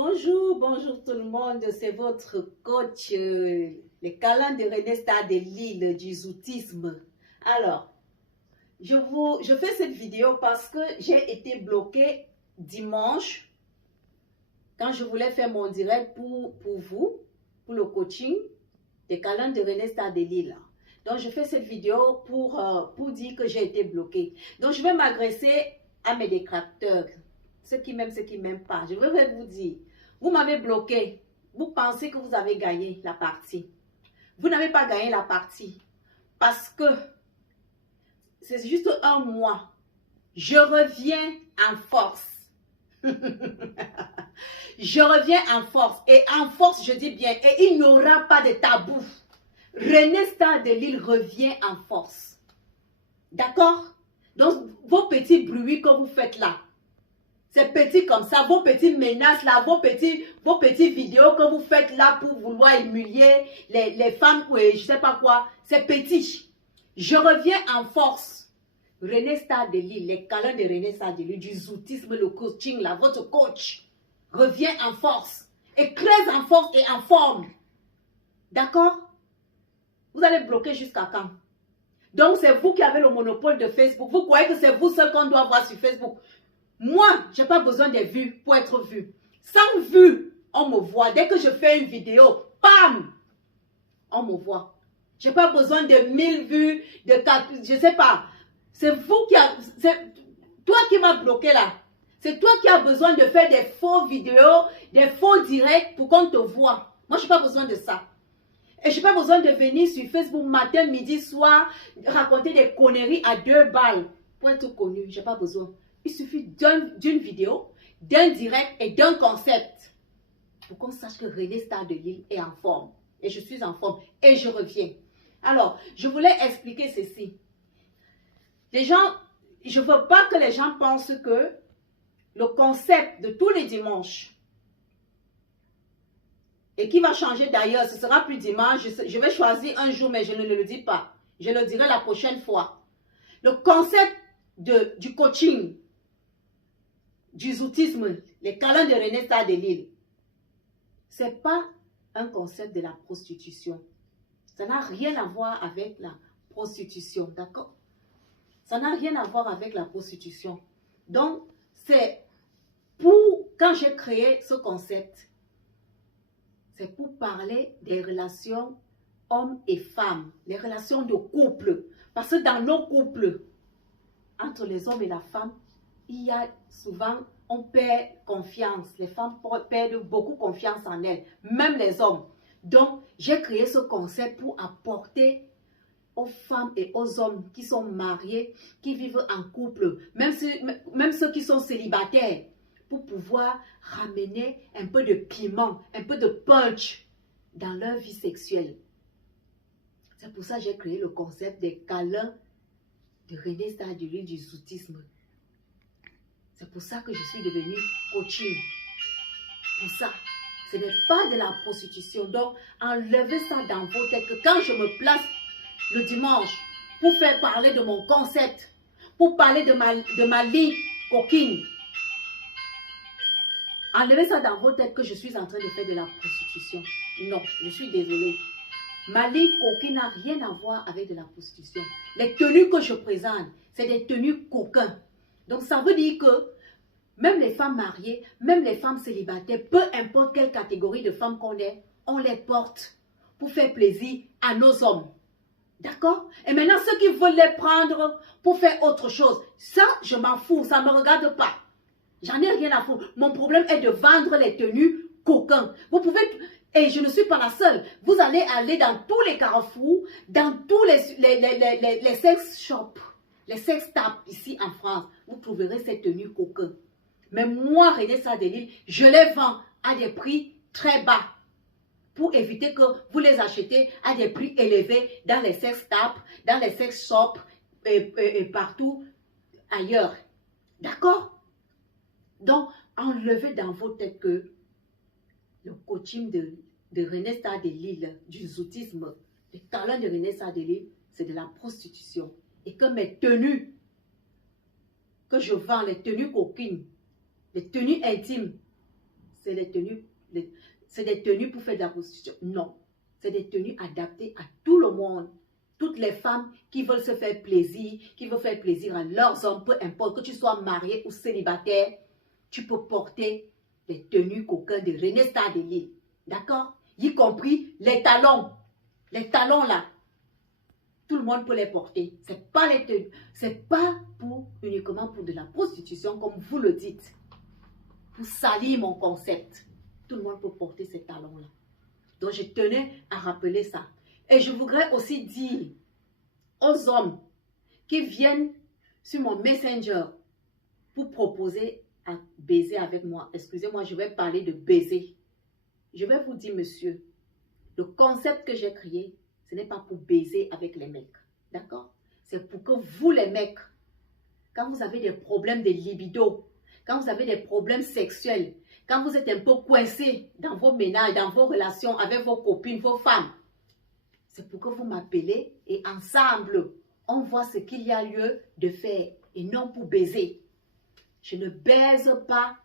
Bonjour, bonjour tout le monde, c'est votre coach, les câlins de René Star de Lille du zoutisme. Alors, je fais cette vidéo parce que j'ai été bloquée dimanche quand je voulais faire mon direct pour vous, pour le coaching des câlins de René Star de Lille. Donc, je fais cette vidéo pour dire que j'ai été bloquée. Donc, je vais m'adresser à mes détracteurs, ceux qui m'aiment, ceux qui ne m'aiment pas. Je vais vous dire, vous m'avez bloqué. Vous pensez que vous avez gagné la partie. Vous n'avez pas gagné la partie parce que c'est juste un mois. Je reviens en force. Je reviens en force. Et en force, je dis bien, et il n'y aura pas de tabou. René Star de Lille revient en force. D'accord? Donc, vos petits bruits que vous faites là, ces petits comme ça, vos petites menaces là, vos petits vidéos que vous faites là pour vouloir humilier les femmes ou je sais pas quoi, c'est petit. Je reviens en force. René Star de Lille, les câlins de René Star de Lille, du zoutisme, le coaching là, votre coach revient en force. Et très en force et en forme. D'accord? Vous allez bloquer jusqu'à quand? Donc c'est vous qui avez le monopole de Facebook. Vous croyez que c'est vous seul qu'on doit voir sur Facebook? Moi, je n'ai pas besoin des vues pour être vue. Sans vues, on me voit. Dès que je fais une vidéo, bam, on me voit. Je n'ai pas besoin de 1000 vues, de 4, je ne sais pas. C'est vous qui c'est toi qui m'as bloqué là. C'est toi qui as besoin de faire des faux vidéos, des faux directs pour qu'on te voit. Moi, je n'ai pas besoin de ça. Et je n'ai pas besoin de venir sur Facebook matin, midi, soir, raconter des conneries à 2 balles pour être connu. Je n'ai pas besoin. Il suffit d'une vidéo, d'un direct et d'un concept pour qu'on sache que René Star de Lille est en forme. Et je suis en forme. Et je reviens. Alors, je voulais expliquer ceci. Les gens, je ne veux pas que les gens pensent que le concept de tous les dimanches, et qui va changer d'ailleurs, ce sera plus dimanche, je vais choisir un jour, mais je ne le dis pas. Je le dirai la prochaine fois. Le concept du coaching, du zoutisme, les câlins de René Star de Lille, ce n'est pas un concept de la prostitution. Ça n'a rien à voir avec la prostitution, d'accord? Ça n'a rien à voir avec la prostitution. Donc, c'est pour, quand j'ai créé ce concept, c'est pour parler des relations hommes et femmes, les relations de couple. Parce que dans nos couples, entre les hommes et la femme, il y a souvent, on perd confiance. Les femmes perdent beaucoup confiance en elles, même les hommes. Donc, j'ai créé ce concept pour apporter aux femmes et aux hommes qui sont mariés, qui vivent en couple, même ceux qui sont célibataires, pour pouvoir ramener un peu de piment, un peu de punch dans leur vie sexuelle. C'est pour ça que j'ai créé le concept des câlins de René Star de Lille du zoutisme. C'est pour ça que je suis devenue coaching. Pour ça, ce n'est pas de la prostitution. Donc, enlevez ça dans vos têtes. Que quand je me place le dimanche pour faire parler de mon concept, pour parler de ma ligne coquine, enlevez ça dans vos têtes que je suis en train de faire de la prostitution. Non, je suis désolée. Ma ligne coquine n'a rien à voir avec de la prostitution. Les tenues que je présente, c'est des tenues coquins. Donc, ça veut dire que même les femmes mariées, même les femmes célibataires, peu importe quelle catégorie de femmes qu'on est, on les porte pour faire plaisir à nos hommes. D'accord? Et maintenant, ceux qui veulent les prendre pour faire autre chose, ça, je m'en fous, ça ne me regarde pas. J'en ai rien à foutre. Mon problème est de vendre les tenues coquins. Vous pouvez, et je ne suis pas la seule, vous allez aller dans tous les carrefours, dans tous les sex shops, les sex tapes ici en France, vous trouverez ces tenues coquins. Mais moi, René Star de Lille, je les vends à des prix très bas pour éviter que vous les achetez à des prix élevés dans les sex tapes, dans les sex shops et partout ailleurs. D'accord? Donc, enlevez dans vos têtes que le coaching de René Star de Lille, du zoutisme, les câlins de René Star de Lille, c'est de la prostitution. Et que mes tenues que je vends, les tenues coquines, les tenues intimes, c'est des tenues pour faire de la prostitution. Non, c'est des tenues adaptées à tout le monde. Toutes les femmes qui veulent se faire plaisir, qui veulent faire plaisir à leurs hommes, peu importe que tu sois marié ou célibataire, tu peux porter les tenues coquins de René Star de Lille. D'accord? Y compris les talons. Les talons là. Tout le monde peut les porter. C'est pas les tenues. C'est pas uniquement pour de la prostitution, comme vous le dites. Pour salir mon concept. Tout le monde peut porter ces talons-là. Donc, je tenais à rappeler ça. Et je voudrais aussi dire aux hommes qui viennent sur mon Messenger pour proposer à baiser avec moi. Excusez-moi, je vais parler de baiser. Je vais vous dire, monsieur, le concept que j'ai créé, ce n'est pas pour baiser avec les mecs. D'accord? C'est pour que vous, les mecs, quand vous avez des problèmes de libido, quand vous avez des problèmes sexuels, quand vous êtes un peu coincé dans vos ménages, dans vos relations avec vos copines, vos femmes, c'est pour que vous m'appelez et ensemble, on voit ce qu'il y a lieu de faire et non pour baiser. Je ne baise pas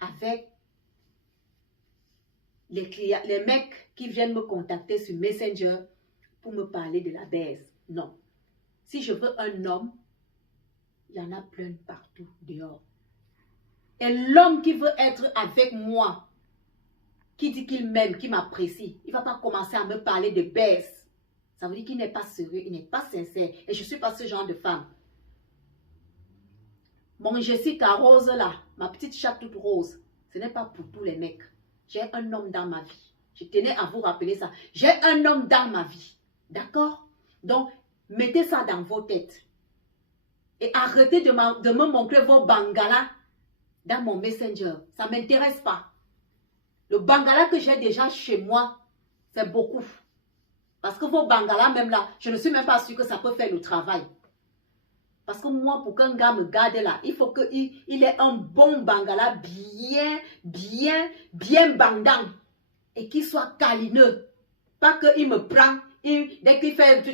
avec les mecs qui viennent me contacter sur Messenger pour me parler de la baise. Non. Si je veux un homme, il y en a plein partout dehors. Et l'homme qui veut être avec moi, qui dit qu'il m'aime, qui m'apprécie, il ne va pas commencer à me parler de baise. Ça veut dire qu'il n'est pas sérieux, il n'est pas sincère. Et je ne suis pas ce genre de femme. Mon Jessica Rose là, ma petite chatte toute rose, ce n'est pas pour tous les mecs. J'ai un homme dans ma vie. Je tenais à vous rappeler ça. J'ai un homme dans ma vie. D'accord? Donc, mettez ça dans vos têtes. Et arrêtez de me montrer vos bangalas dans mon Messenger. Ça ne m'intéresse pas. Le bangala que j'ai déjà chez moi, c'est beaucoup. Parce que vos bangalas, même là, je ne suis même pas sûre que ça peut faire le travail. Parce que moi, pour qu'un gars me garde là, il faut qu'il ait un bon bangala bien bandant. Et qu'il soit câlineux. Pas qu'il me prend, dès qu'il fait,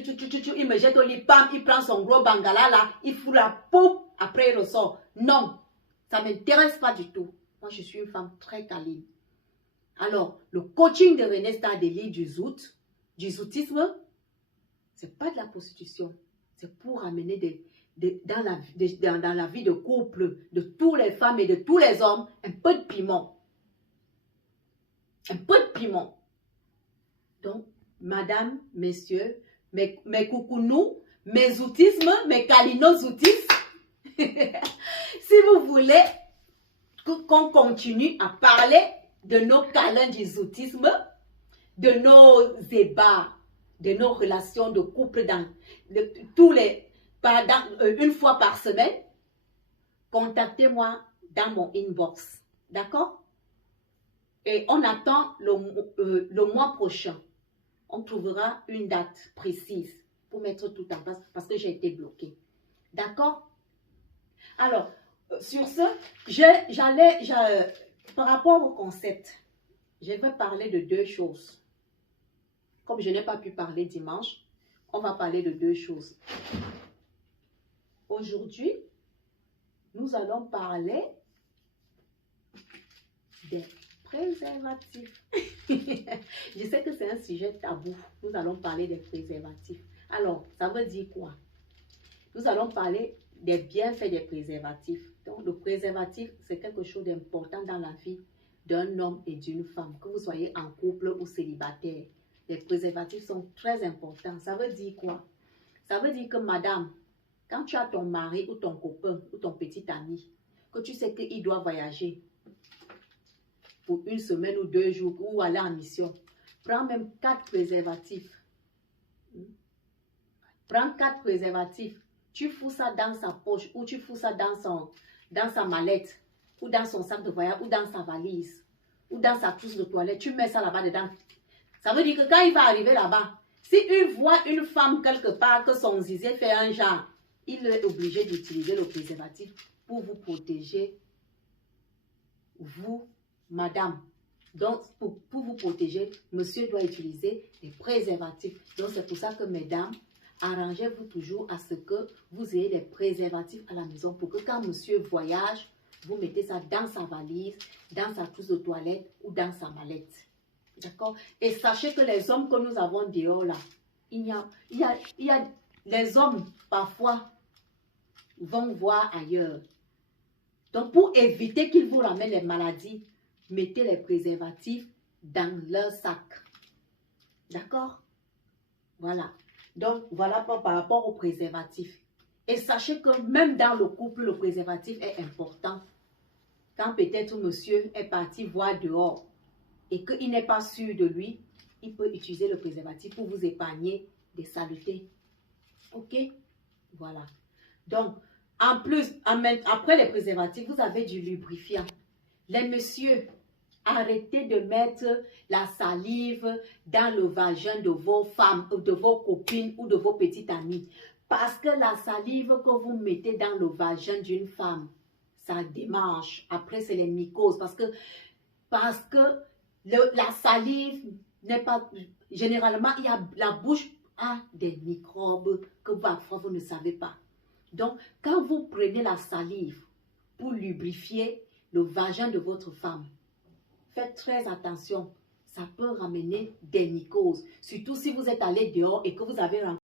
il me jette au lit, pam, il prend son gros bangala là, il fout la poupe, après il ressort. Non, ça ne m'intéresse pas du tout. Moi, je suis une femme très câline. Alors, le coaching de René Star de Lille du zoutisme, ce n'est pas de la prostitution. C'est pour amener dans la vie de couple de toutes les femmes et de tous les hommes, un peu de piment. Un peu de piment. Donc, madame, messieurs, mes coucounous, mes zoutismes, mes câlinozoutistes, si vous voulez qu'on continue à parler de nos câlins du zoutisme, de nos ébats, de nos relations de couple une fois par semaine, contactez-moi dans mon inbox. D'accord? Et on attend le mois prochain. On trouvera une date précise pour mettre tout en place parce que j'ai été bloquée. D'accord? Alors, sur ce, par rapport au concept, je vais parler de deux choses. Comme je n'ai pas pu parler dimanche, on va parler de deux choses. Aujourd'hui, nous allons parler des préservatifs. Je sais que c'est un sujet tabou. Nous allons parler des préservatifs. Alors, ça veut dire quoi? Nous allons parler des bienfaits des préservatifs. Donc, le préservatif, c'est quelque chose d'important dans la vie d'un homme et d'une femme. Que vous soyez en couple ou célibataire, les préservatifs sont très importants. Ça veut dire quoi? Ça veut dire que, madame, quand tu as ton mari ou ton copain ou ton petit ami, que tu sais qu'il doit voyager pour une semaine ou 2 jours ou aller en mission, prends même 4 préservatifs. Prends 4 préservatifs. Tu fous ça dans sa poche ou tu fous ça dans sa mallette ou dans son sac de voyage ou dans sa valise ou dans sa trousse de toilette. Tu mets ça là-bas dedans. Ça veut dire que quand il va arriver là-bas, si il voit une femme quelque part que son zizi fait un genre, il est obligé d'utiliser le préservatif pour vous protéger, vous, madame. Donc, pour vous protéger, monsieur doit utiliser des préservatifs. Donc, c'est pour ça que, mesdames, arrangez-vous toujours à ce que vous ayez des préservatifs à la maison pour que quand monsieur voyage, Vous mettez ça dans sa valise, dans sa trousse de toilette ou dans sa mallette. D'accord? Et sachez que les hommes que nous avons dehors là, il y a les hommes parfois vont voir ailleurs. Donc pour éviter qu'ils vous ramènent les maladies, mettez les préservatifs dans leur sac. D'accord? Voilà. Donc voilà par rapport aux préservatifs. Et sachez que même dans le couple, le préservatif est important. Quand peut-être monsieur est parti voir dehors et qu'il n'est pas sûr de lui, il peut utiliser le préservatif pour vous épargner des saletés. Ok? Voilà. Donc, en plus, après les préservatifs, vous avez du lubrifiant. Les messieurs, arrêtez de mettre la salive dans le vagin de vos femmes, de vos copines ou de vos petites amies. Parce que la salive que vous mettez dans le vagin d'une femme, ça démange. Après, c'est les mycoses. Parce que la salive n'est pas... Généralement, la bouche a des microbes que parfois vous ne savez pas. Donc, quand vous prenez la salive pour lubrifier le vagin de votre femme, faites très attention. Ça peut ramener des mycoses. Surtout si vous êtes allé dehors et que vous avez rencontré